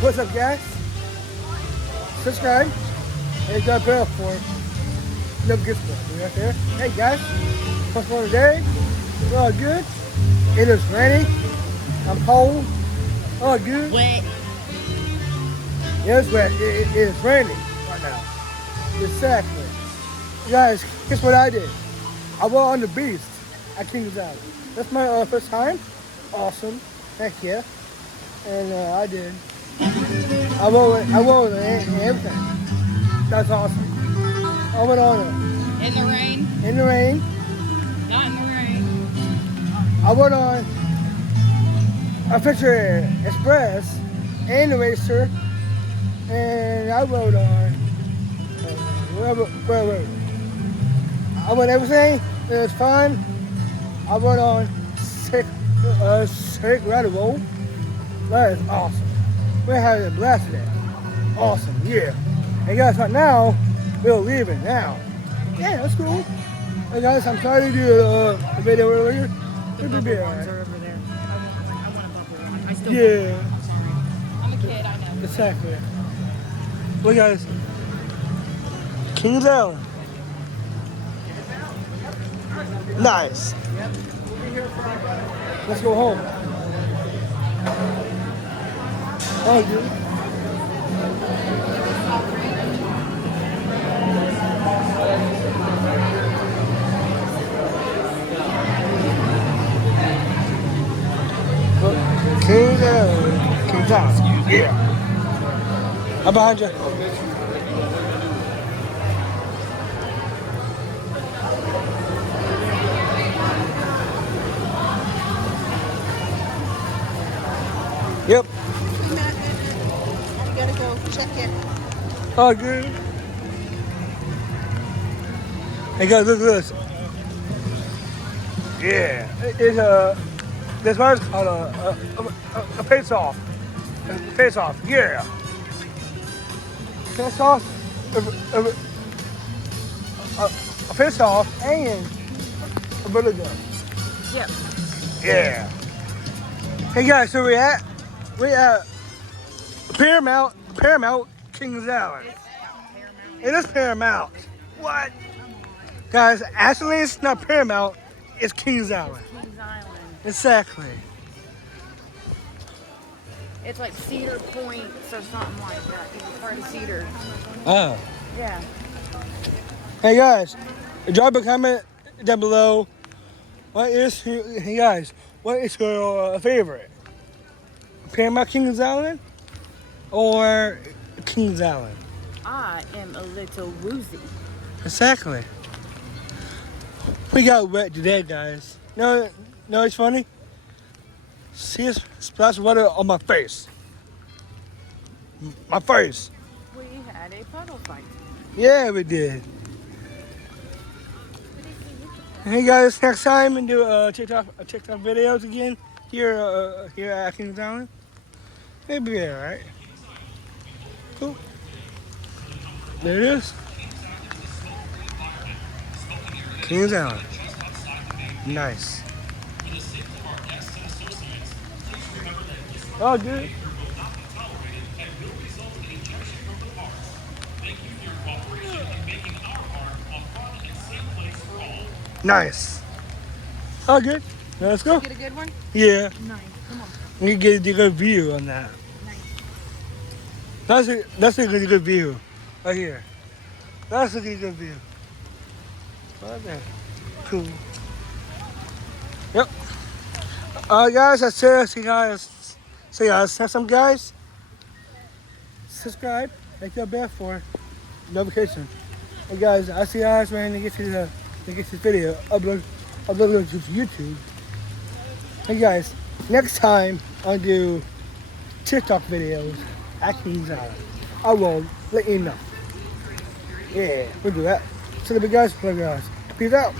What's up, guys? Subscribe. And got bell for no gift stuff right there. Hey, guys. What's going on today? All good. It is raining. I'm cold. All good. Wet. Yeah, it's wet. It is raining right now. Exactly. Guys, guess what I did? I went on the beach at Kingsisland. That's my first time. Awesome. Heck yeah. And I did. I went with everything. That's awesome. I went on In the rain. in the rain. Not in the rain. I went on a Fisher Express and the racer. And I rode on where I went everything. It was fun. I went on sick radical. That is awesome. We're having a blast today. Awesome, yeah. Hey guys, right now we're leaving now. Yeah, that's cool. Hey guys, I'm sorry to do the video earlier. It'll be alright. Over there. I want a bubble one. I still Yeah, I'm a kid, I know. exactly. Well, guys, Kings Island. Nice. Let's go home. Oh, dude. Kings Island. Kings Island. Yeah. I'm behind you. Yep. You gotta go check it. Oh, good. Hey guys, look at this. Yeah, it's this one's called a face off. A face off, yeah. Face off, a face off, and a bullet gun. Yep. Yeah. Hey guys, so we're at Paramount Kings Island. It is Paramount. What? Guys, actually it's not Paramount, it's Kings Island. Kings Island. Exactly. It's like Cedar Points or something like that. It's part of Cedar. Oh. Yeah. Hey guys, drop a comment down below. Hey guys, what is your favorite? Paramount Kings Island or Kings Island? I am a little woozy. Exactly. We got wet today, guys. No, it's funny. See, us splash water on my face. My face. We had a puddle fight. Yeah, we did. Hey guys, next time and do TikTok videos again here at Kings Island. Maybe be alright. Cool. There it is. Kings Island. Nice. Oh, good. Nice. Oh, good. Now let's go. Get a good one? Yeah. Nice. Come on. You get a good view on that. Nice. That's a good view. Right here. That's a good view. Right there. Cool. Yep. Guys, I said, see guys, have some guys. Subscribe, make that bell for notification. Hey guys, I see you guys when they get to this video upload to YouTube. Hey guys, next time I'll do TikTok videos at Kings Island. I will let you know. Yeah, we'll do that. So the big guys, play guys. Peace out.